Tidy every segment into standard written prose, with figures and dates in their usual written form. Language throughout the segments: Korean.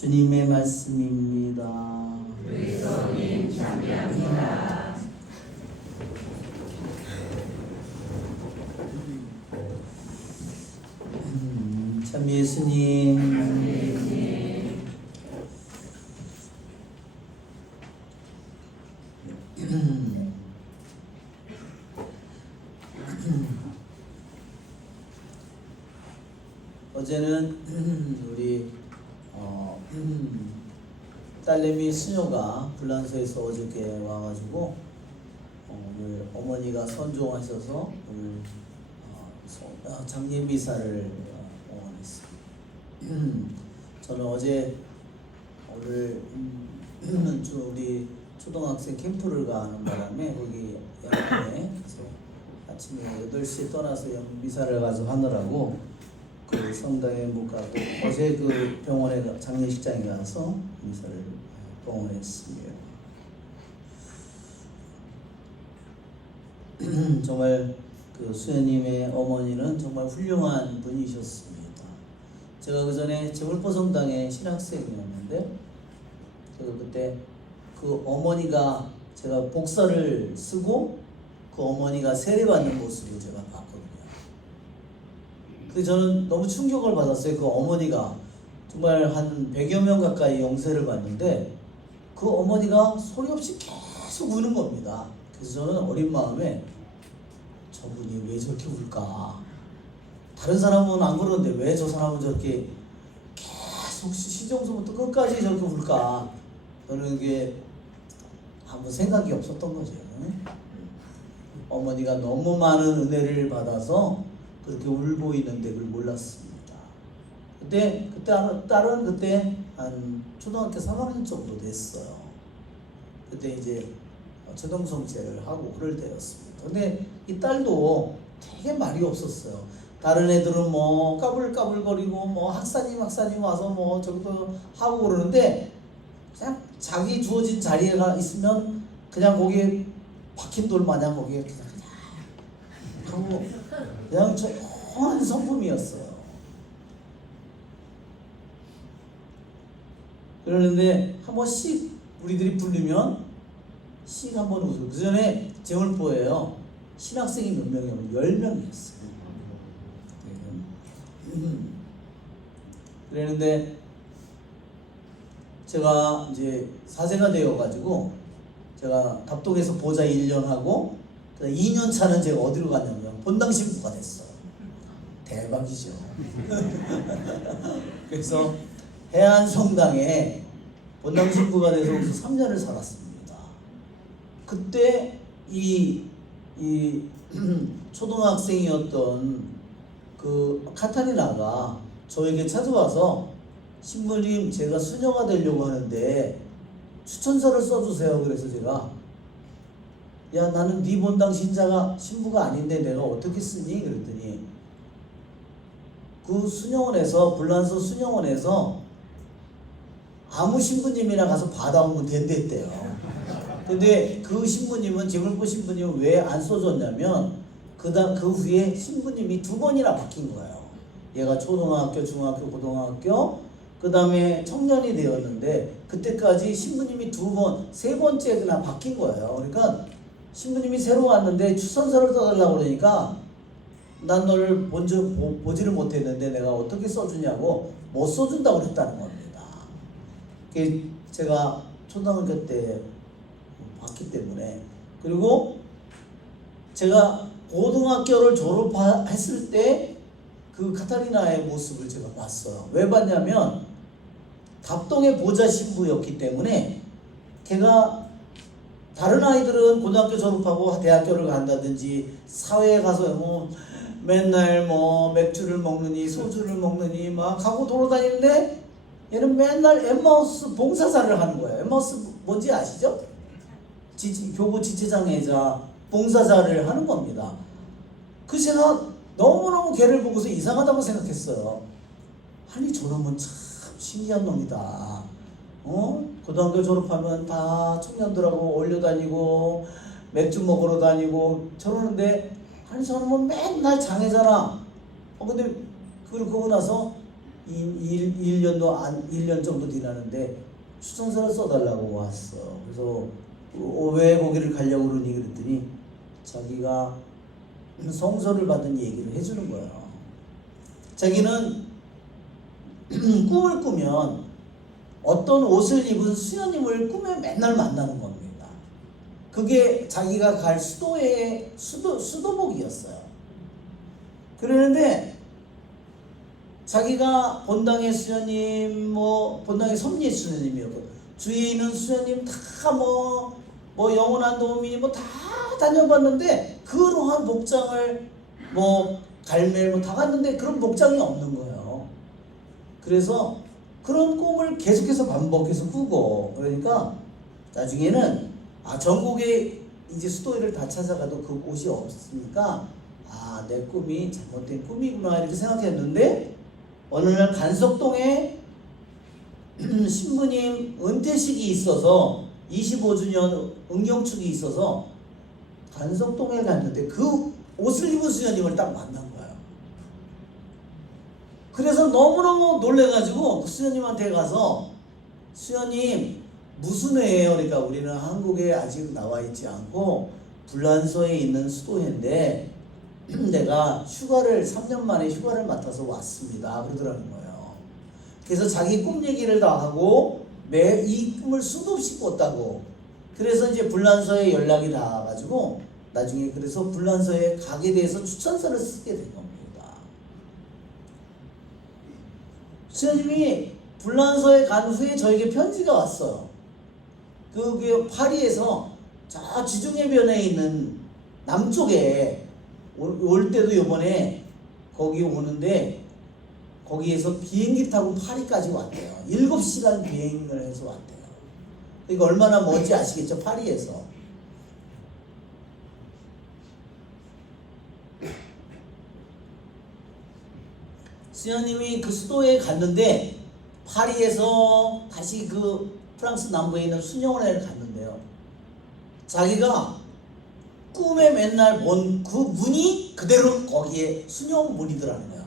주님의 말씀입니다. 그리스도님 참여합니다. 참 예수님, 어제는 우리 딸내미 수녀가 불란서에서 어저께 와가지고 오늘 어머니가 선종하셔서 오늘 장례 미사를 원했습니다. 저는 어제 오늘 우리 초등학생 캠프를 가는 바람에 거기 양평에 아침에 8시에 떠나서 미사를 가서 하느라고 그 성당에 못 가고 어제 그 병원에 장례식장에 가서 미사를 봉헌했습니다. 정말 그 수녀님의 어머니는 정말 훌륭한 분이셨습니다. 제가 그 전에 제물포 성당의 신학생이었는데 제가 그때 그 어머니가 제가 복사를 쓰고 그 어머니가 세례받는 모습을 제가 봤거든요. 그 저는 너무 충격을 받았어요. 그 어머니가 정말 한 100여 명 가까이 영세를 받는데 그 어머니가 소리 없이 계속 우는 겁니다. 그래서 저는 어린 마음에 저분이 왜 저렇게 울까? 다른 사람은 안 그러는데 왜 저 사람은 저렇게 계속 시정서부터 끝까지 저렇게 울까? 저는 이게 아무 생각이 없었던 거죠. 어머니가 너무 많은 은혜를 받아서 그렇게 울고 있는데 그걸 몰랐습니다. 그때 딸은 그때 한 초등학교 3학년 정도 됐어요. 그때 이제 초등성체를 하고 그럴 때였습니다. 근데 이 딸도 되게 말이 없었어요. 다른 애들은 뭐 까불까불거리고 뭐 학사님 와서 뭐 저기도 하고 그러는데 그냥 자기 주어진 자리에 있으면 그냥 거기에 박힌 돌 마냥 거기에 그냥 하고 그냥 조용한 성품이었어요. 그러는데 한 번씩 우리들이 부르면 씩 한번 웃어요. 그 전에 제물포예요. 신학생이 몇 명이면 10명이었어요. 그랬는데 제가 이제 사세가 되어가지고 제가 답동에서 보좌 1년 하고 2년 차는 제가 어디로 갔냐면 본당 신부가 됐어요. 대박이죠. 그래서 해안 성당에 본당 신부가 돼서 거기서 3년을 살았습니다. 그때 이 초등학생이었던 그 카타리나가 저에게 찾아와서 신부님 제가 수녀가 되려고 하는데 추천서를 써주세요. 그래서 제가 야 나는 네 본당 신부가 아닌데 내가 어떻게 쓰니? 그랬더니 그 수녀원에서 불란서 수녀원에서 아무 신부님이나 가서 받아오면 된댔대요. 근데 그 신부님은 제물포 신부님은 왜 안 써줬냐면 그 후에 신부님이 2번이나 바뀐 거예요. 얘가 초등학교, 중학교, 고등학교 그 다음에 청년이 되었는데 그때까지 신부님이 3번째나 바뀐 거예요. 그러니까 신부님이 새로 왔는데 추천서를 써달라고 그러니까 난 너를 보지를 못했는데 내가 어떻게 써주냐고 못 써준다고 그랬다는 겁니다. 제가 초등학교 때 봤기 때문에 그리고 제가 고등학교를 졸업했을 때 그 카타리나의 모습을 제가 봤어요. 왜 봤냐면 답동의 보좌 신부였기 때문에 걔가 다른 아이들은 고등학교 졸업하고 대학교를 간다든지 사회에 가서 뭐 맨날 뭐 맥주를 먹느니 소주를 먹느니 막 하고 돌아다니는데 얘는 맨날 엠마우스 봉사자를 하는 거예요. 엠마우스 뭔지 아시죠? 교구 지체장애자 봉사자를 하는 겁니다. 그 제가 너무너무 걔를 보고서 이상하다고 생각했어요. 아니 저놈은 참 신기한 놈이다. 고등학교 졸업하면 다 청년들하고 어울려 다니고 맥주 먹으러 다니고 저러는데 아니 저놈은 맨날 장애잖아. 근데 그러고 나서 1년 정도 지나는데 추천서를 써달라고 왔어. 그래서 왜 거기를 가려고 그러니 그랬더니 자기가 성서를 받은 얘기를 해주는 거예요. 자기는 꿈을 꾸면 어떤 옷을 입은 수녀님을 꿈에 맨날 만나는 겁니다. 그게 자기가 갈 수도의 수도복이었어요. 그러는데 자기가 본당의 수녀님, 본당의 섭리의 수녀님이었고 주위에 있는 수녀님 다 영원한 도우미 다 다녀봤는데 그러한 복장을 갈멜 다 갔는데 그런 복장이 없는 거예요. 그래서 그런 꿈을 계속해서 반복해서 꾸고 그러니까 나중에는 전국에 이제 수도회를 다 찾아가도 그 옷이 없으니까 내 꿈이 잘못된 꿈이구나 이렇게 생각했는데 어느 날 간석동에 신부님 은퇴식이 있어서 25주년 응용축이 있어서 간석동에 갔는데 그 옷을 입은 수녀님을 딱 만난 거예요. 그래서 너무너무 놀래가지고 수녀님한테 가서 수녀님 무슨 회예요? 그러니까 우리는 한국에 아직 나와 있지 않고 불란서에 있는 수도회인데 내가 3년 만에 휴가를 맡아서 왔습니다. 그러더라는 거예요. 그래서 자기 꿈 얘기를 다 하고 이 꿈을 수도 없이 꿨다고. 그래서 이제 불란서에 연락이 닿아가지고 나중에 그래서 불란서에 가게 돼서 추천서를 쓰게 된 겁니다. 수녀님이 불란서에 간 후에 저에게 편지가 왔어요. 그게 파리에서 저 지중해변에 있는 남쪽에 올 때도 요번에 거기 오는데 거기에서 비행기 타고 파리까지 왔대요. 7시간 비행을 해서 왔대요. 그러니까 얼마나 먼지 아시겠죠? 파리에서. 수녀님이 그 수도에 갔는데 파리에서 다시 그 프랑스 남부에 있는 수녀원에 갔는데요. 자기가 꿈에 맨날 본 그 문이 그대로 거기에 수녀원 문이더라는 거예요.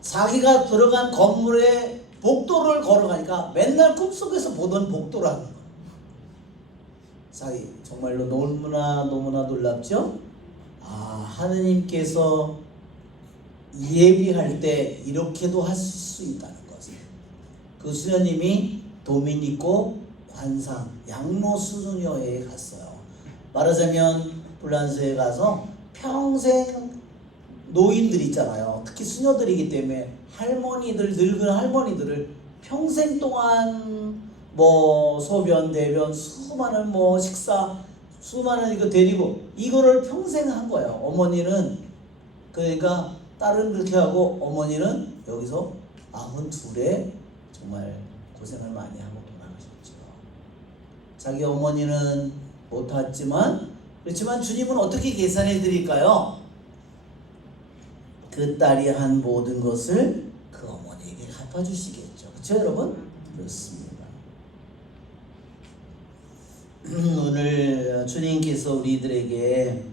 자기가 들어간 건물에 복도를 걸어가니까 맨날 꿈속에서 보던 복도라는 거예요. 자기 정말로 너무나 놀랍죠? 하느님께서 예비할 때 이렇게도 하실 수 있다는 것을. 그 수녀님이 도미니코 관상 양로 수녀회에 갔어요. 말하자면 불란서에 가서 평생 노인들 있잖아요. 특히 수녀들이기 때문에 늙은 할머니들을 평생 동안 소변, 대변, 수많은 식사, 수많은 이거 데리고 이거를 평생 한 거예요. 어머니는 그러니까 딸은 그렇게 하고 어머니는 여기서 92에 정말 고생을 많이 하고 돌아가셨죠. 자기 어머니는 못 왔지만 그렇지만 주님은 어떻게 계산해 드릴까요? 그 딸이 한 모든 것을 그 어머니에게 갚아주시겠죠. 그렇죠 여러분? 그렇습니다. 오늘 주님께서 우리들에게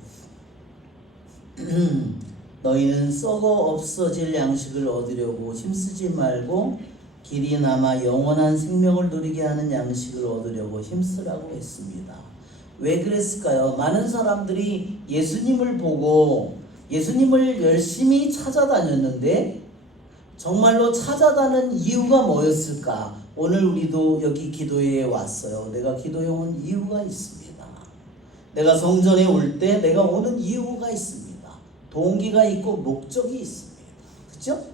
너희는 썩어 없어질 양식을 얻으려고 힘쓰지 말고 길이 남아 영원한 생명을 누리게 하는 양식을 얻으려고 힘쓰라고 했습니다. 왜 그랬을까요? 많은 사람들이 예수님을 보고 예수님을 열심히 찾아다녔는데 정말로 찾아다는 이유가 뭐였을까? 오늘 우리도 여기 기도회에 왔어요. 내가 기도해 온 이유가 있습니다. 내가 성전에 올 때 내가 오는 이유가 있습니다. 동기가 있고 목적이 있습니다. 그렇죠?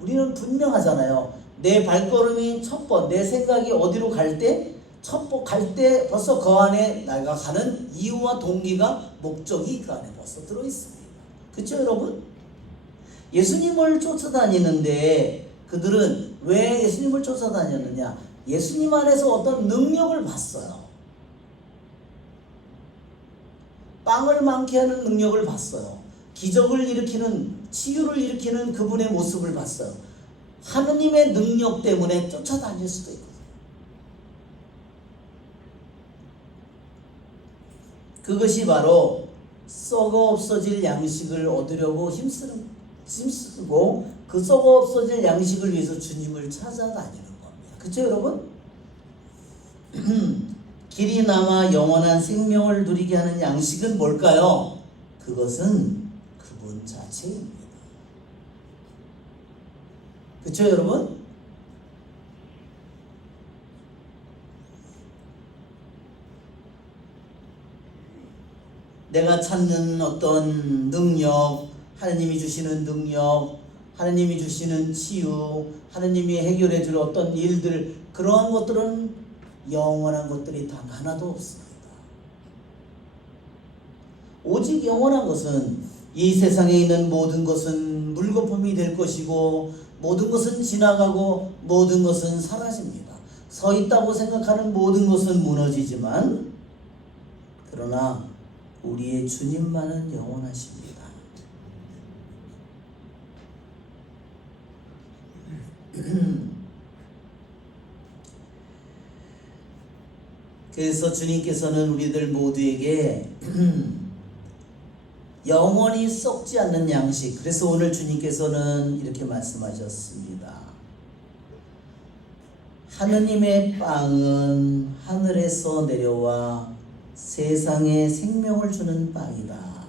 우리는 분명하잖아요. 내 발걸음이 첫 번, 내 생각이 어디로 갈 때 갈 때 벌써 그 안에 내가 가는 이유와 동기가 목적이 그 안에 벌써 들어있습니다. 그렇죠 여러분? 예수님을 쫓아다니는데 그들은 왜 예수님을 쫓아다녔느냐? 예수님 안에서 어떤 능력을 봤어요. 빵을 많게 하는 능력을 봤어요. 기적을 일으키는, 치유를 일으키는 그분의 모습을 봤어요. 하느님의 능력 때문에 쫓아다닐 수도 있고 그것이 바로 썩어 없어질 양식을 얻으려고 힘쓰고 그 썩어 없어질 양식을 위해서 주님을 찾아다니는 겁니다. 그렇죠 여러분? 길이 남아 영원한 생명을 누리게 하는 양식은 뭘까요? 그것은 그분 자체입니다. 그렇죠 여러분? 내가 찾는 어떤 능력, 하나님이 주시는 능력, 하나님이 주시는 치유, 하나님이 해결해 줄 어떤 일들, 그러한 것들은 영원한 것들이 단 하나도 없습니다. 오직 영원한 것은 이 세상에 있는 모든 것은 물거품이 될 것이고 모든 것은 지나가고 모든 것은 사라집니다. 서 있다고 생각하는 모든 것은 무너지지만 그러나 우리의 주님만은 영원하십니다. 그래서 주님께서는 우리들 모두에게 영원히 썩지 않는 양식, 그래서 오늘 주님께서는 이렇게 말씀하셨습니다. 하느님의 빵은 하늘에서 내려와 세상에 생명을 주는 빵이다.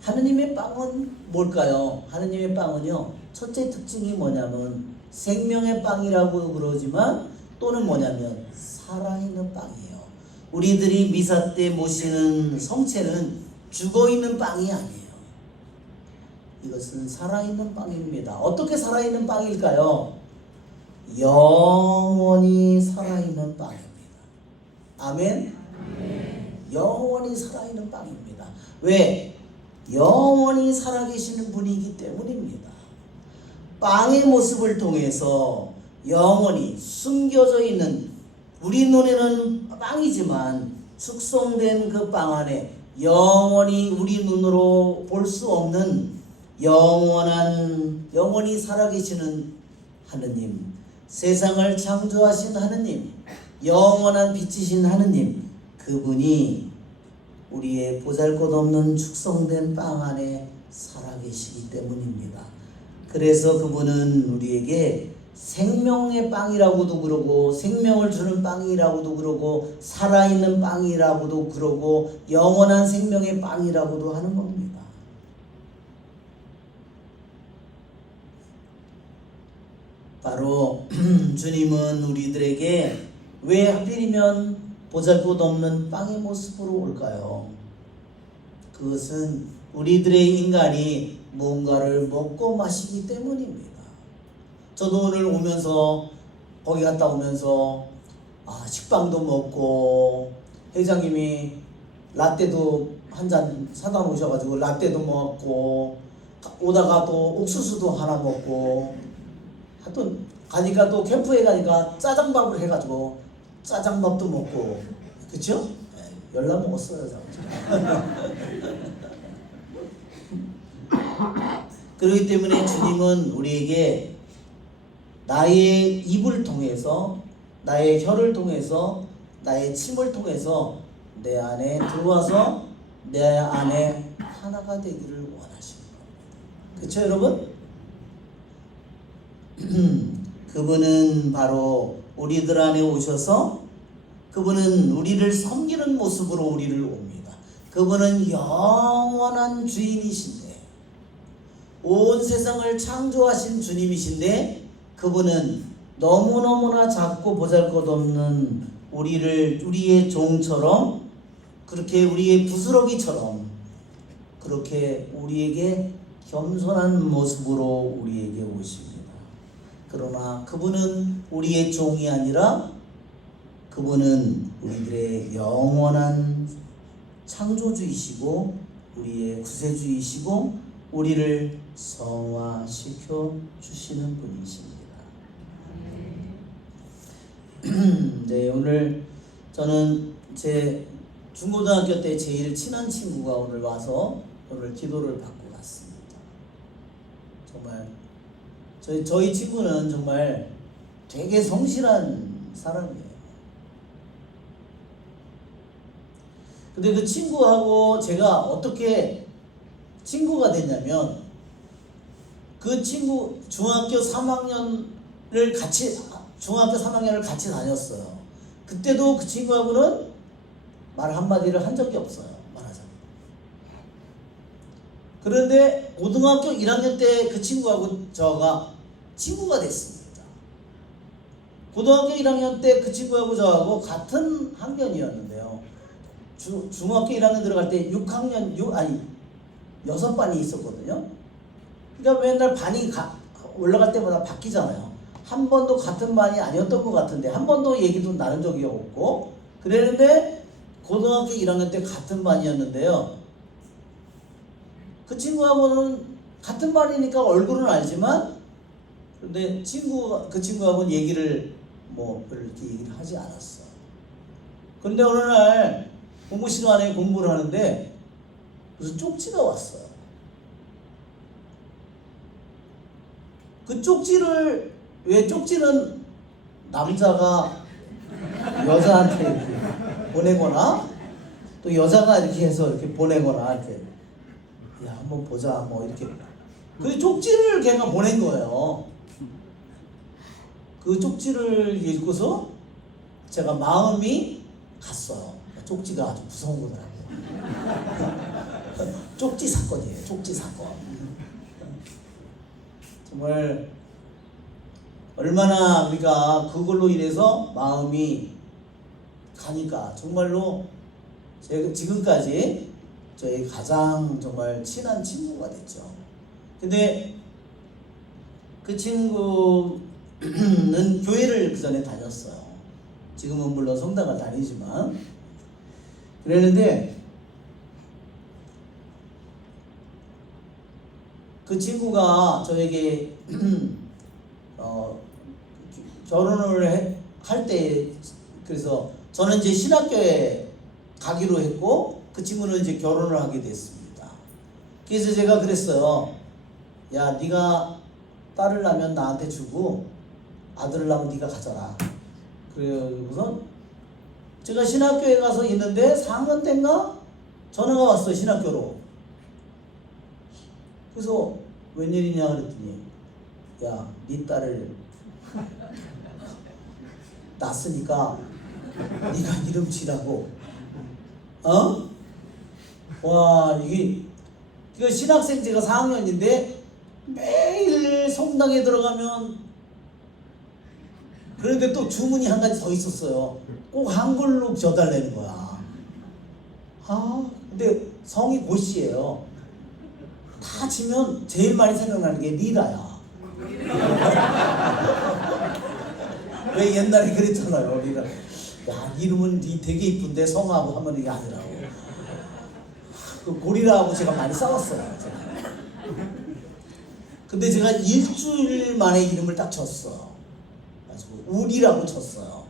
하느님의 빵은 뭘까요? 하느님의 빵은요, 첫째 특징이 뭐냐면 생명의 빵이라고 그러지만 또는 뭐냐면 살아있는 빵이에요. 우리들이 미사 때 모시는 성체는 죽어있는 빵이 아니에요. 이것은 살아있는 빵입니다. 어떻게 살아있는 빵일까요? 영원히 살아있는 빵입니다. 아멘? 영원히 살아있는 빵입니다. 왜? 영원히 살아계시는 분이기 때문입니다. 빵의 모습을 통해서 영원히 숨겨져 있는, 우리 눈에는 빵이지만 숙성된 그 빵 안에 영원히 우리 눈으로 볼 수 없는 영원히 살아계시는 하느님, 세상을 창조하신 하느님, 영원한 빛이신 하느님, 그분이 우리의 보잘것없는 축성된 빵 안에 살아계시기 때문입니다. 그래서 그분은 우리에게 생명의 빵이라고도 그러고 생명을 주는 빵이라고도 그러고 살아있는 빵이라고도 그러고 영원한 생명의 빵이라고도 하는 겁니다. 바로 주님은 우리들에게 왜 하필이면 보잘것없는 빵의 모습으로 올까요? 그것은 우리들의 인간이 뭔가를 먹고 마시기 때문입니다. 저도 오늘 오면서 거기 갔다 오면서 식빵도 먹고 회장님이 라떼도 한 잔 사다 놓으셔가지고 라떼도 먹고 오다가 또 옥수수도 하나 먹고 하여튼 가니까 또 캠프에 가니까 짜장밥을 해가지고 짜장밥도 먹고 그쵸? 열나 먹었어요. 그렇기 때문에 주님은 우리에게 나의 입을 통해서 나의 혀를 통해서 나의 침을 통해서 내 안에 들어와서 내 안에 하나가 되기를 원하십니다. 그렇죠 여러분? 그분은 바로 우리들 안에 오셔서 그분은 우리를 섬기는 모습으로 우리를 옵니다. 그분은 영원한 주인이신데 온 세상을 창조하신 주님이신데 그분은 너무너무나 작고 보잘것없는 우리의 종처럼 그렇게 우리의 부스러기처럼 그렇게 우리에게 겸손한 모습으로 우리에게 오십니다. 그러나 그분은 우리의 종이 아니라 그분은 우리들의 영원한 창조주이시고 우리의 구세주이시고 우리를 성화시켜 주시는 분이십니다. 네, 오늘 저는 제 중고등학교 때 제일 친한 친구가 오늘 와서 오늘 기도를 받고 갔습니다. 정말 저희 친구는 정말 되게 성실한 사람이에요. 근데 그 친구하고 제가 어떻게 친구가 됐냐면 그 친구 중학교 3학년을 같이 다녔어요. 그때도 그 친구하고는 말 한마디를 한 적이 없어요. 말하자면. 그런데 고등학교 1학년 때 그 친구하고 저가 친구가 됐습니다. 고등학교 1학년 때 그 친구하고 저하고 같은 학년이었는데요. 중학교 1학년 들어갈 때 6반이 있었거든요. 그러니까 맨날 반이 올라갈 때마다 바뀌잖아요. 한 번도 같은 반이 아니었던 것 같은데, 한 번도 얘기도 나눈 적이 없고, 그랬는데, 고등학교 1학년 때 같은 반이었는데요. 그 친구하고는 같은 반이니까 얼굴은 알지만, 근데 그 친구하고는 얘기를 별로 이렇게 얘기를 하지 않았어. 근데 어느 날 공부 시간에 공부를 하는데 무슨 쪽지가 왔어요. 그 쪽지를, 왜 쪽지는 남자가 여자한테 이렇게 보내거나 또 여자가 이렇게 해서 이렇게 보내거나 이렇게 야 한번 보자 이렇게 그 쪽지를 걔가 보낸 거예요. 그 쪽지를 읽고서 제가 마음이 갔어요. 쪽지가 아주 무서운 거더라고요. 쪽지 사건이에요. 쪽지 사건. 정말 얼마나 우리가 그걸로 인해서 마음이 가니까 정말로 제가 지금까지 저희 가장 정말 친한 친구가 됐죠. 근데 그 친구는 교회를 그 전에 다녔어요. 지금은 물론 성당을 다니지만 그랬는데 그 친구가 저에게 결혼을 할 때, 그래서 저는 이제 신학교에 가기로 했고 그 친구는 이제 결혼을 하게 됐습니다. 그래서 제가 그랬어요. 야, 네가 딸을 낳으면 나한테 주고 아들을 낳으면 네가 가져라. 그래서 제가 신학교에 가서 있는데 4학년 때인가 전화가 왔어요. 신학교로. 그래서 웬일이냐 그랬더니 야, 네 딸을 낳았으니까 네가 이름 지라고. 와, 이게 신학생 제가 4학년인데 매일 성당에 들어가면, 그런데 또 주문이 한 가지 더 있었어요. 꼭 한글로 지어달라는 거야. 근데 성이 고씨예요. 다 지면 제일 많이 생각나는 게 리라야. 왜 옛날에 그랬잖아요. 리라. 야, 이름은 되게 이쁜데 성하고 하면 이게 아니라고. 그 고리라하고 제가 많이 싸웠어요. 근데 제가 일주일 만에 이름을 딱 쳤어. 가지고 우리라고 쳤어요.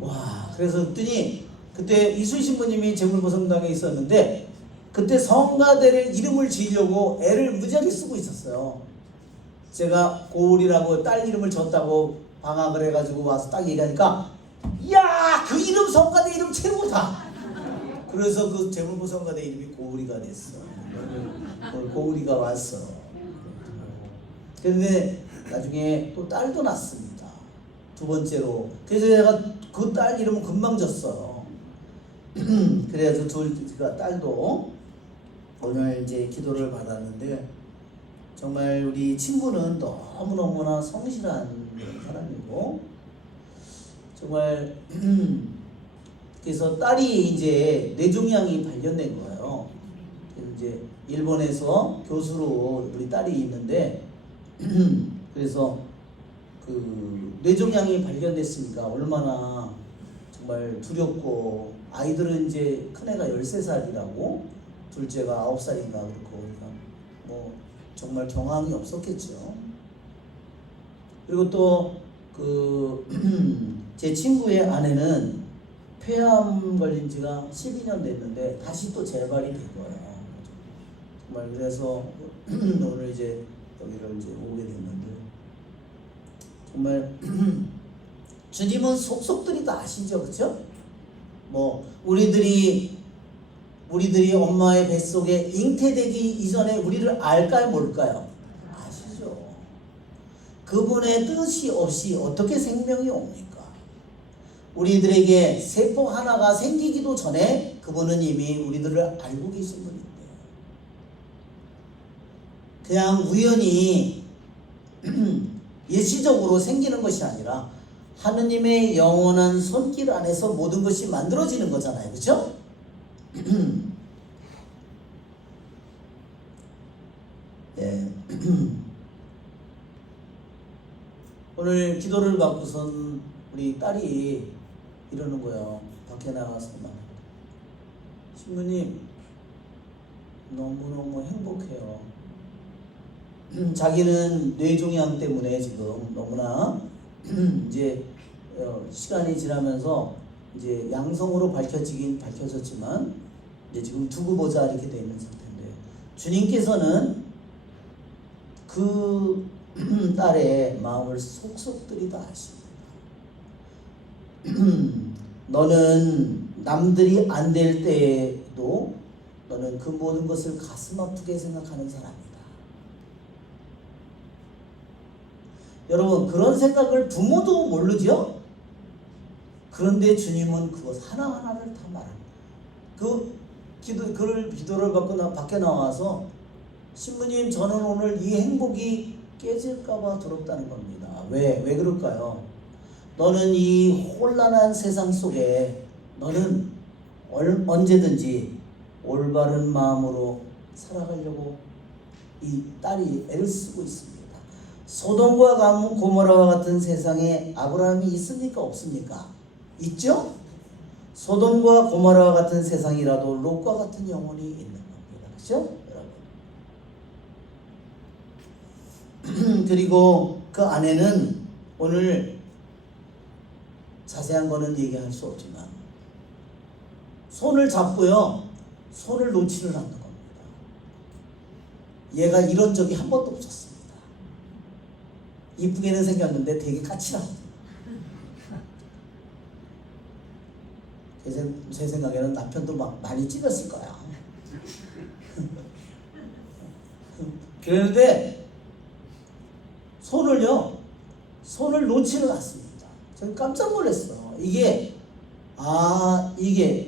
와, 그래서 그랬더니 그때 이순 신부님이 재물보성당에 있었는데 그때 성가대를 이름을 지으려고 애를 무지하게 쓰고 있었어요. 제가 고울이라고 딸 이름을 줬다고 방학을 해가지고 와서 딱 얘기하니까 야, 그 이름 성가대 이름 최고다. 그래서 그 재물보성가대 이름이 고울이가 됐어. 고울이가 왔어. 그런데 나중에 또 딸도 낳습니다. 두 번째로. 그래서 제가 그 딸 이름은 금방 졌어요. 그래서 둘 딸도 오늘 이제 기도를 받았는데 정말 우리 친구는 너무너무나 성실한 사람이고 정말 그래서 딸이 이제 뇌종양이 발견된 거예요. 그래서 이제 일본에서 교수로 우리 딸이 있는데 그래서 그 뇌종양이 발견됐으니까 얼마나 정말 두렵고, 아이들은 이제 큰애가 13살이라고 둘째가 9살인가 그렇고, 그러니까 뭐 정말 경황이 없었겠죠. 그리고 또 그 제 친구의 아내는 폐암 걸린 지가 12년 됐는데 다시 또 재발이 된 거예요. 정말 그래서 오늘 이제 여기를 이제 오게 됐는데 정말 주님은 속속들이 다 아시죠, 그렇죠? 뭐 우리들이 엄마의 뱃속에 잉태되기 이전에 우리를 알까요, 모를까요? 아시죠. 그분의 뜻이 없이 어떻게 생명이 옵니까? 우리들에게 세포 하나가 생기기도 전에 그분은 이미 우리들을 알고 계신 분인데, 그냥 우연히 일시적으로 생기는 것이 아니라 하느님의 영원한 손길 안에서 모든 것이 만들어지는 거잖아요. 그렇죠? 네. 오늘 기도를 받고선 우리 딸이 이러는 거예요. 밖에 나가서만. 신부님, 너무너무 행복해요. 자기는 뇌종양 때문에 지금 너무나 이제 시간이 지나면서 이제 양성으로 밝혀졌지만 이제 지금 두고 보자 이렇게 돼 있는 상태인데, 주님께서는 그 딸의 마음을 속속들이 다 아십니다. 너는 남들이 안 될 때에도 너는 그 모든 것을 가슴 아프게 생각하는 사람이다. 여러분, 그런 생각을 부모도 모르죠? 그런데 주님은 그것 하나하나를 다 말합니다. 기도를 받고 밖에 나와서, 신부님, 저는 오늘 이 행복이 깨질까봐 두렵다는 겁니다. 왜 그럴까요? 너는 이 혼란한 세상 속에 너는 언제든지 올바른 마음으로 살아가려고 이 딸이 애를 쓰고 있습니다. 소돔과 고모라와 같은 세상에 아브라함이 있습니까? 없습니까? 있죠? 소돔과 고모라와 같은 세상이라도 롯과 같은 영혼이 있는 겁니다. 그렇죠? 여러분. 그리고 그 안에는 오늘 자세한 거는 얘기할 수 없지만 손을 잡고요, 손을 놓지를 않는 겁니다. 얘가 이런 적이 한 번도 없었습니다. 이쁘게는 생겼는데 되게 까칠합니다. 제 생각에는 남편도 막 많이 찌렸을 거야. 그런데 손을 놓지를 않습니다. 저는 깜짝 놀랐어. 이게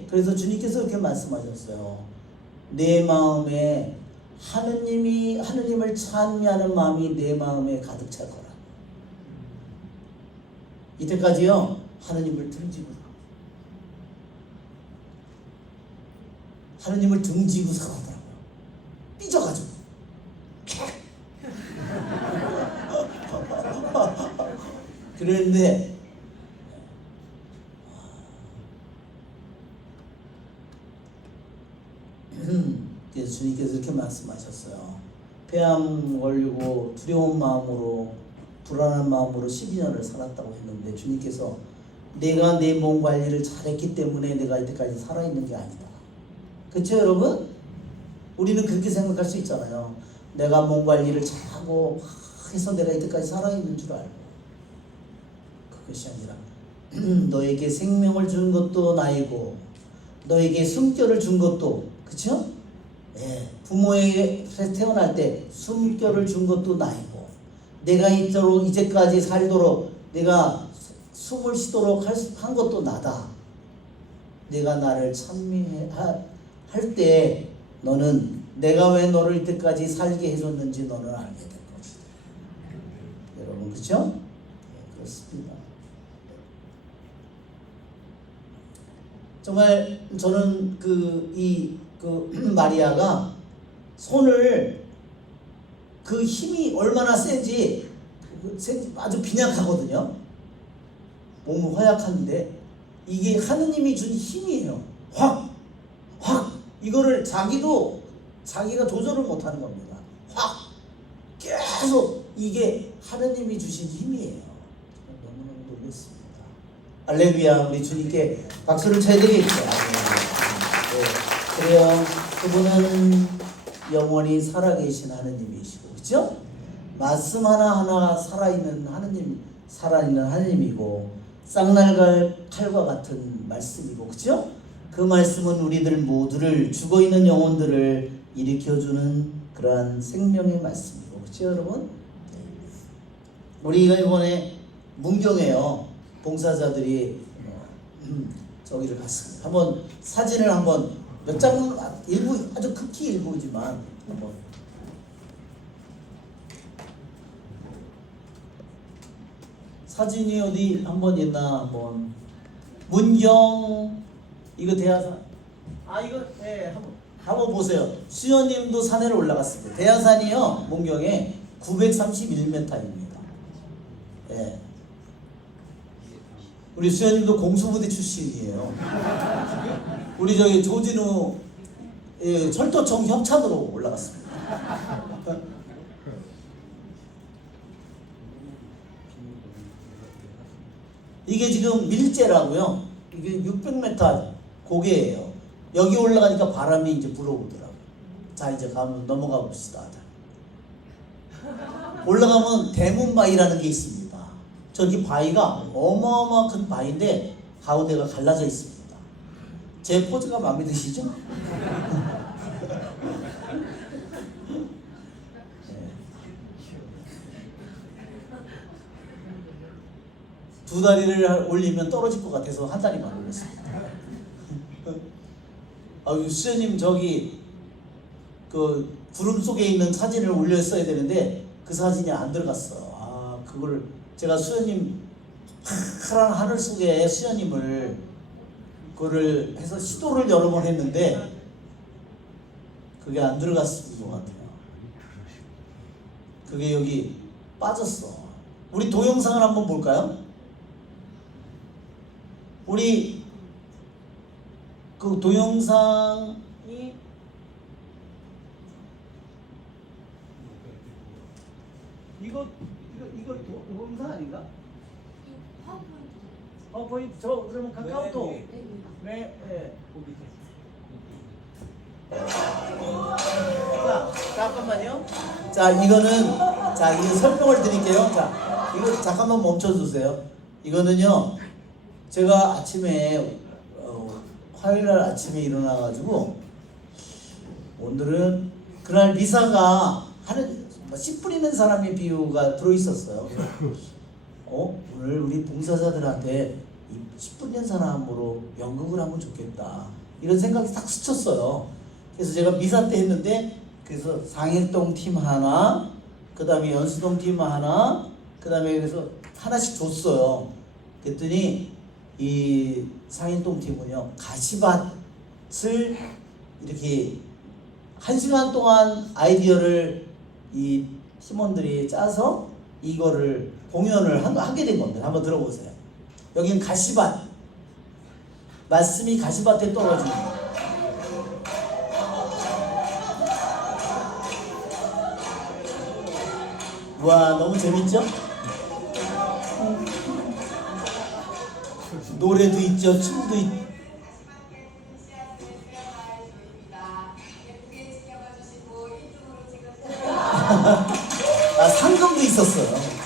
그래서 주님께서 이렇게 말씀하셨어요. 내 마음에 하느님을 찬미하는 마음이 내 마음에 가득 찰 거라. 이때까지요, 하느님을 등지고 살아더라고요. 삐져가지고. 그런데 그래서 주님께서 이렇게 말씀하셨어요. 폐암 걸리고 두려운 마음으로, 불안한 마음으로 12년을 살았다고 했는데, 주님께서 내가 내 몸 관리를 잘했기 때문에 내가 이때까지 살아있는 게 아니다. 그렇죠, 여러분? 우리는 그렇게 생각할 수 있잖아요. 내가 몸 관리를 잘하고 해서 내가 이때까지 살아있는 줄 알고. 그것이 아니라 너에게 생명을 준 것도 나이고, 너에게 숨결을 준 것도, 그렇죠? 예, 부모에게 태어날 때 숨결을 준 것도 나이고, 내가 이제까지 살도록 내가 숨을 쉬도록 한 것도 나다. 내가 나를 찬미할 때 너는 내가 왜 너를 이때까지 살게 해줬는지 너는 알게 될 것이다. 여러분, 그렇죠? 네, 그렇습니다. 정말 저는 마리아가 손을, 그 힘이 얼마나 센지 아주 빈약하거든요. 몸은 허약한데 이게 하느님이 준 힘이에요. 확 이거를 자기가 조절을 못하는 겁니다. 확 계속 이게 하느님이 주신 힘이에요. 너무너무 놀랐습니다. 할렐루야. 우리 주님께 박수를 쳐야 되겠죠. 네, 그래요. 그분은 영원히 살아계신 하느님이시고, 그렇죠? 말씀 하나하나 살아있는 하느님이고, 쌍날갈 칼과 같은 말씀이고, 그렇죠? 그 말씀은 우리들 모두를, 죽어있는 영혼들을 일으켜주는 그러한 생명의 말씀이고, 그렇죠, 여러분? 우리가 이번에 문경에요 봉사자들이 저기를 갔습니다. 한번 사진을 한번 몇 장은 일부 아주 극히 일부지만 한번 사진이 어디 한번 있나 한번 문경 이거 대하산 이거 네 한번 보세요. 수연님도 산에를 올라갔습니다. 대하산이요 문경에 931m입니다. 예. 우리 수연님도 공수부대 출신이에요. 우리 저기 조진우 철도청 협찬으로 올라갔습니다. 이게 지금 밀재라고요. 이게 600m 고개예요. 여기 올라가니까 바람이 이제 불어오더라고요. 자 이제 가면 넘어가 봅시다. 올라가면 대문바위라는 게 있습니다. 저기 바위가 어마어마한 큰 바위인데 가운데가 갈라져 있습니다. 제 포즈가 마음에 드시죠? 두 다리를 올리면 떨어질 것 같아서 한 다리만 올렸습니다. 수현님 저기 그 구름 속에 있는 사진을 올렸어야 되는데 그 사진이 안 들어갔어. 그걸 제가 수현님 파란 하늘 속에 수현님을 그거를 해서 시도를 여러 번 했는데 그게 안 들어갔을 것 같아요. 그게 여기 빠졌어. 우리 동영상을 한번 볼까요? 우리 그 동영상이 이거 동영상 아닌가? 파워포인트 저 그러면 카카오톡 네. 자 잠깐만요. 자 이거는 이거 설명을 드릴게요. 자 이거 잠깐만 멈춰주세요. 이거는요 제가 아침에 화요일날 아침에 일어나가지고 오늘은 그날 미사가 하는 씨 뿌리는 사람의 비유가 들어있었어요. 오늘 우리 봉사자들한테 씨 뿌리는 사람으로 연극을 하면 좋겠다 이런 생각이 딱 스쳤어요. 그래서 제가 미사 때 했는데 그래서 상일동 팀 하나 그 다음에 연수동 팀 하나 그 다음에 그래서 하나씩 줬어요. 그랬더니 이 상일동 팀은요 가시밭을 이렇게 1시간 동안 아이디어를 이 팀원들이 짜서 이거를 공연을 하게 된 겁니다. 한번 들어보세요. 여긴 가시밭 말씀이 가시밭에 떨어집니다. 와 너무 재밌죠? 노래도 있죠, 춤도 있죠. 상금도 있었어요.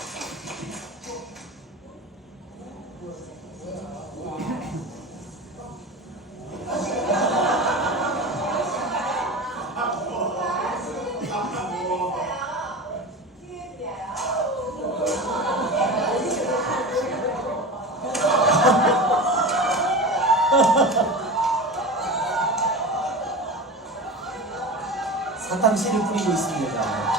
사탕씨를 뿌리고 있습니다.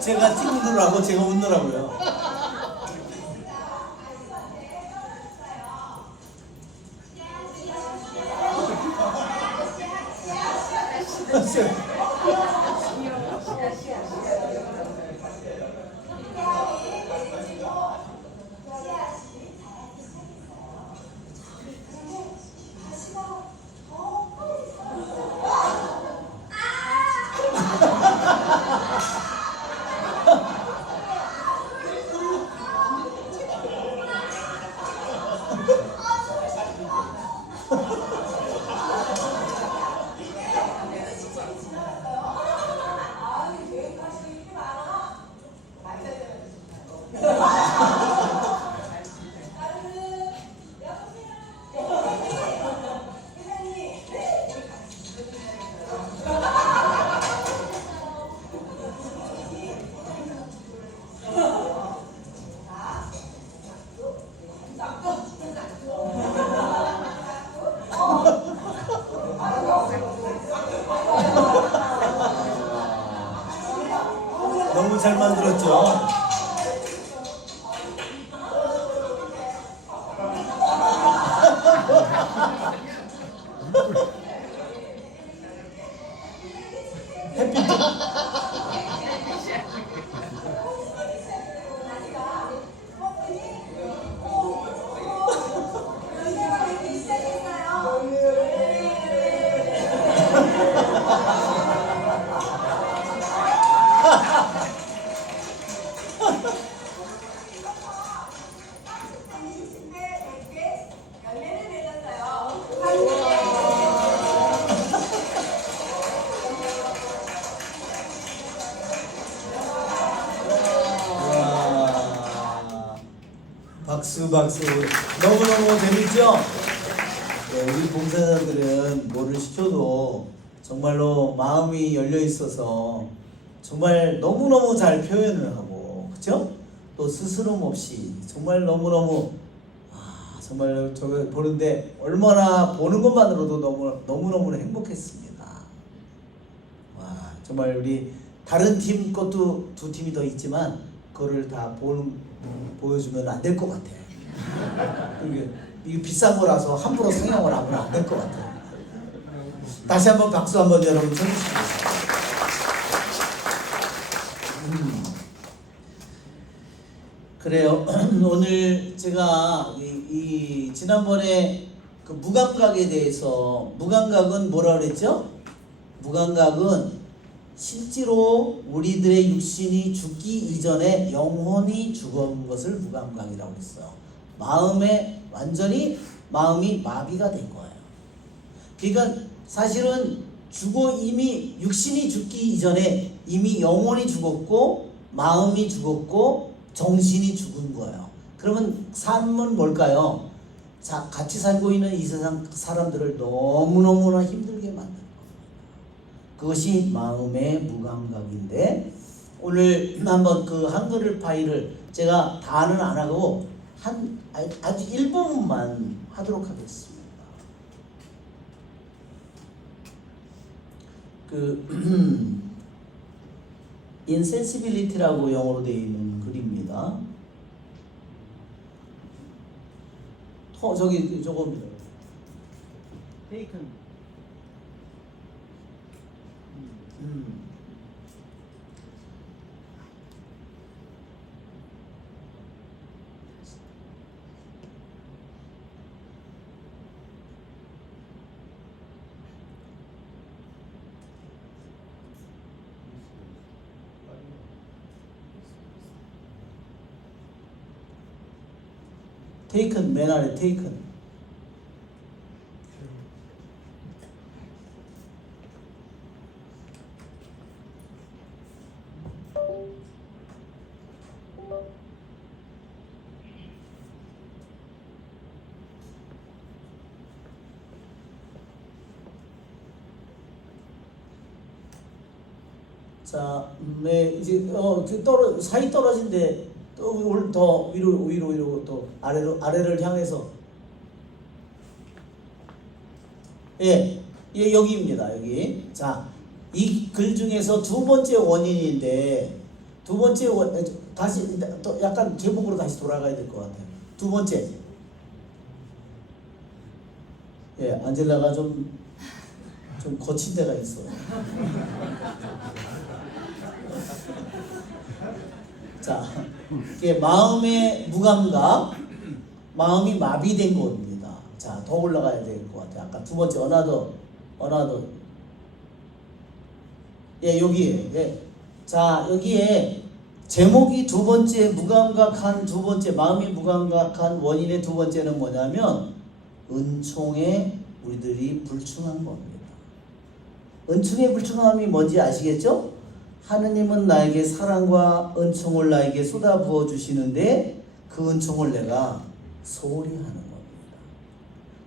제가 찍느라고 제가 웃느라고요. 박수 박수. 너무너무 재밌죠? 네, 우리 봉사자들은 뭐를 시켜도 정말로 마음이 열려 있어서 정말 너무너무 잘 표현을 하고, 그쵸? 또 스스럼 없이 정말 너무너무 정말 저거 보는데 얼마나 보는 것만으로도 너무너무 행복했습니다. 와, 정말 우리 다른 팀 것도 두 팀이 더 있지만 그거를 다 보여주면 안 될 것 같아. 이게 비싼 거라서 함부로 상영을 하면 안 될 것 같아. 다시 한번 박수 한번 여러분 쳐주시겠습니다. 그래요. 오늘 제가 지난번에 그 무감각에 대해서, 무감각은 뭐라 그랬죠? 무감각은 실제로 우리들의 육신이 죽기 이전에 영혼이 죽은 것을 무감각이라고 했어요. 완전히 마음이 마비가 된 거예요. 그러니까 사실은 이미 육신이 죽기 이전에 이미 영혼이 죽었고 마음이 죽었고 정신이 죽은 거예요. 그러면 삶은 뭘까요? 자, 같이 살고 있는 이 세상 사람들을 너무너무나 힘들게 만드는 겁니다. 그것이 마음의 무감각인데, 오늘 한번 그 한글 파일을 제가 다는 안 하고 아주 일부분만 하도록 하겠습니다. insensibility라고 영어로 되어 있는 글입니다. 저겁니다. 베이컨. taken, 맨 아래 taken. 자, 네, 이제 사이 떨어진데 또 더 위로 또 아래를 향해서, 예, 여기입니다. 여기. 자, 이 글 중에서 두 번째 원인인데, 다시 또 약간 제목으로 다시 돌아가야 될 것 같아요. 두 번째. 예, 안젤라가 좀 거친 데가 있어요. 자, 이게 마음의 무감각, 마음이 마비된 겁니다. 자, 더 올라가야 될 것 같아요. 아까 두 번째 어나더. 예, 여기에. 예. 자, 여기에 제목이 두 번째 마음이 무감각한 원인의 두 번째는 뭐냐면 은총에 우리들이 불충한 겁니다. 은총의 불충함이 뭔지 아시겠죠? 하느님은 나에게 사랑과 은총을 나에게 쏟아 부어 주시는데 그 은총을 내가 소홀히 하는 겁니다.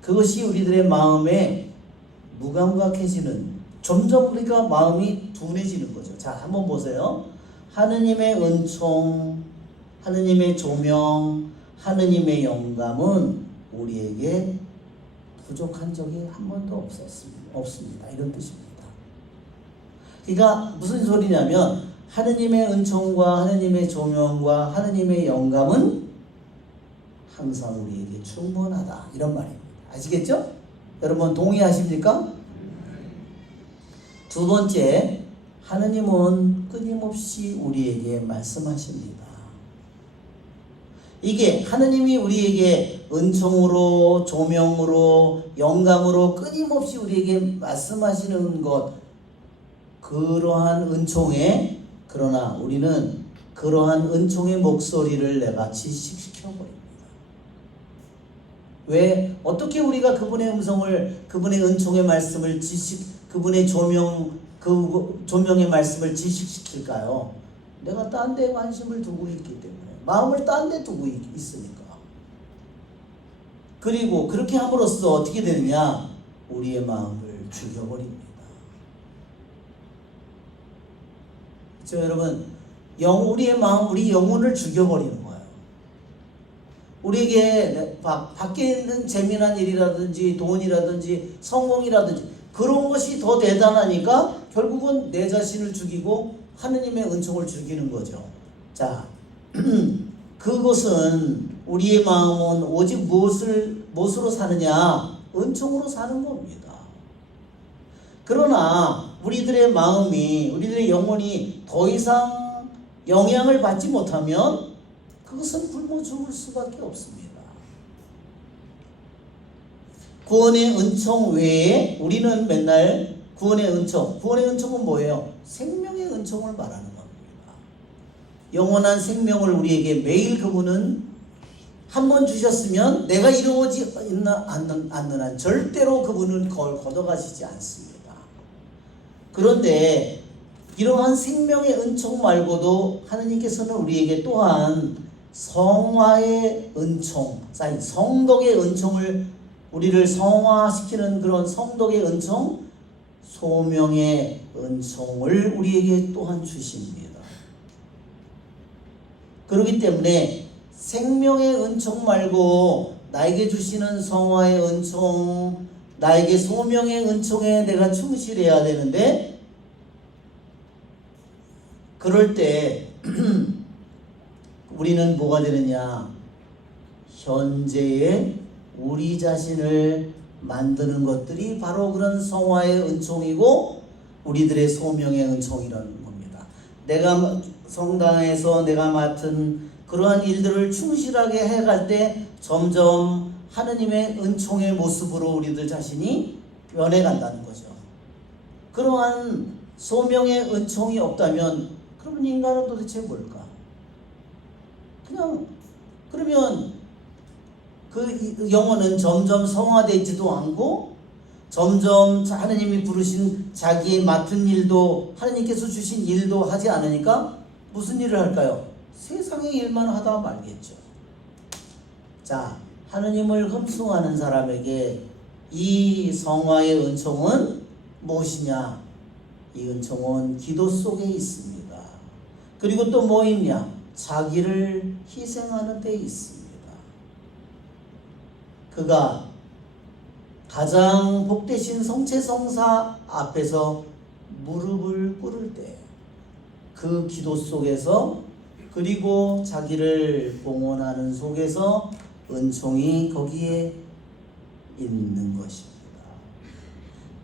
그것이 우리들의 마음에 무감각해지는, 점점 우리가 마음이 둔해지는 거죠. 자, 한번 보세요. 하느님의 은총, 하느님의 조명, 하느님의 영감은 우리에게 부족한 적이 한 번도 없습니다. 이런 뜻입니다. 그러니까 무슨 소리냐면 하느님의 은총과 하느님의 조명과 하느님의 영감은 항상 우리에게 충분하다, 이런 말입니다. 아시겠죠? 여러분 동의하십니까? 두 번째, 하느님은 끊임없이 우리에게 말씀하십니다. 이게 하느님이 우리에게 은총으로, 조명으로, 영감으로 끊임없이 우리에게 말씀하시는 것, 그러한 은총에, 그러나 우리는 그러한 은총의 목소리를 내가 질식시켜버립니다. 왜? 어떻게 우리가 그분의 음성을, 그분의 은총의 말씀을 그분의 조명의 말씀을 질식시킬까요? 내가 딴 데 관심을 두고 있기 때문에, 마음을 딴 데 두고 있으니까. 그리고 그렇게 함으로써 어떻게 되느냐? 우리의 마음을 죽여버립니다. 그렇죠, 여러분? 우리의 마음, 우리 영혼을 죽여버리는 거예요. 우리에게 밖에 있는 재미난 일이라든지 돈이라든지 성공이라든지 그런 것이 더 대단하니까 결국은 내 자신을 죽이고 하느님의 은총을 죽이는 거죠. 자, 그것은 우리의 마음은 오직 무엇으로 사느냐? 은총으로 사는 겁니다. 그러나 우리들의 마음이, 우리들의 영혼이 더 이상 영향을 받지 못하면 그것은 굶어 죽을 수밖에 없습니다. 구원의 은총 외에 우리는 맨날 구원의 은총은 뭐예요? 생명의 은총을 말하는 겁니다. 영원한 생명을 우리에게 매일 그분은 한 번 주셨으면 내가 이루어지 않는 한 절대로 그분은 그걸 걷어가시지 않습니다. 그런데 이러한 생명의 은총 말고도 하느님께서는 우리에게 또한 성화의 은총, 성덕의 은총을, 우리를 성화시키는 그런 성덕의 은총, 소명의 은총을 우리에게 또한 주십니다. 그렇기 때문에 생명의 은총 말고 나에게 주시는 성화의 은총, 나에게 소명의 은총에 내가 충실해야 되는데, 그럴 때 우리는 뭐가 되느냐? 현재의 우리 자신을 만드는 것들이 바로 그런 성화의 은총이고 우리들의 소명의 은총이라는 겁니다. 내가 성당에서 내가 맡은 그러한 일들을 충실하게 해갈 때 점점 하느님의 은총의 모습으로 우리들 자신이 변해간다는 거죠. 그러한 소명의 은총이 없다면 그러면 인간은 도대체 뭘까? 그러면 그 영혼은 점점 성화되지도 않고 점점 하느님이 부르신 자기의 맡은 일도, 하느님께서 주신 일도 하지 않으니까 무슨 일을 할까요? 세상의 일만 하다 말겠죠. 자, 하느님을 흠숭하는 사람에게 이 성화의 은총은 무엇이냐? 이 은총은 기도 속에 있습니다. 그리고 또 뭐 있냐? 자기를 희생하는 데 있습니다. 그가 가장 복되신 성체성사 앞에서 무릎을 꿇을 때 그 기도 속에서, 그리고 자기를 봉헌하는 속에서 은총이 거기에 있는 것입니다.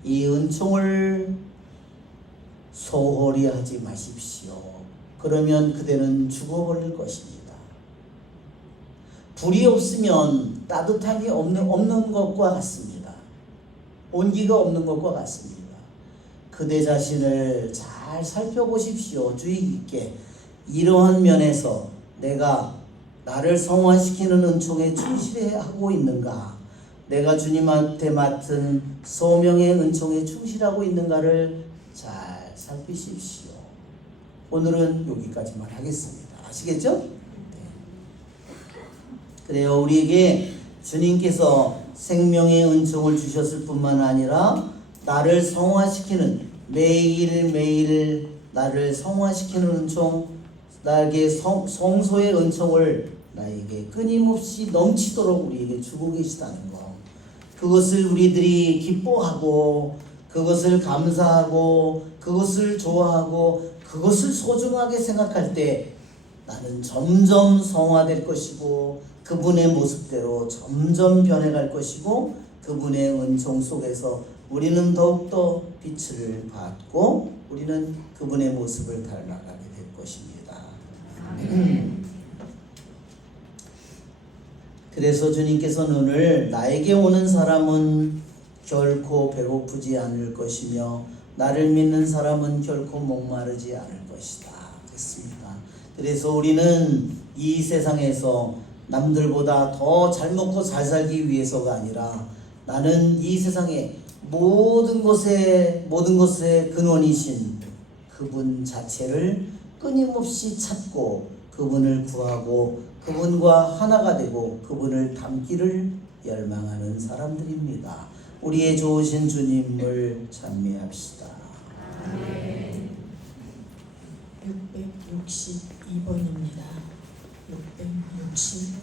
이 은총을 소홀히 하지 마십시오. 그러면 그대는 죽어버릴 것입니다. 불이 없으면 따뜻함이 없는 것과 같습니다. 온기가 없는 것과 같습니다. 그대 자신을 잘 살펴보십시오. 주의 깊게. 이러한 면에서 내가 나를 성화시키는 은총에 충실하고 있는가? 내가 주님한테 맡은 소명의 은총에 충실하고 있는가를 잘 살피십시오. 오늘은 여기까지만 하겠습니다. 아시겠죠? 네. 그래요. 우리에게 주님께서 생명의 은총을 주셨을 뿐만 아니라 나를 성화시키는, 매일매일 나를 성화시키는 은총, 나에게 성소의 은총을 나에게 끊임없이 넘치도록 우리에게 주고 계시다는 것, 그것을 우리들이 기뻐하고 그것을 감사하고 그것을 좋아하고 그것을 소중하게 생각할 때 나는 점점 성화될 것이고 그분의 모습대로 점점 변해갈 것이고 그분의 은총 속에서 우리는 더욱더 빛을 받고 우리는 그분의 모습을 닮아가게 될 것입니다. 그래서 주님께서는 오늘 나에게 오는 사람은 결코 배고프지 않을 것이며 나를 믿는 사람은 결코 목마르지 않을 것이다 했습니다. 그래서 우리는 이 세상에서 남들보다 더 잘 먹고 잘 살기 위해서가 아니라 나는 이 세상의 모든 것의 근원이신 그분 자체를 끊임없이 찾고 그분을 구하고 그분과 하나가 되고 그분을 닮기를 열망하는 사람들입니다. 우리의 좋으신 주님을 찬미합시다. 662번입니다. 662번.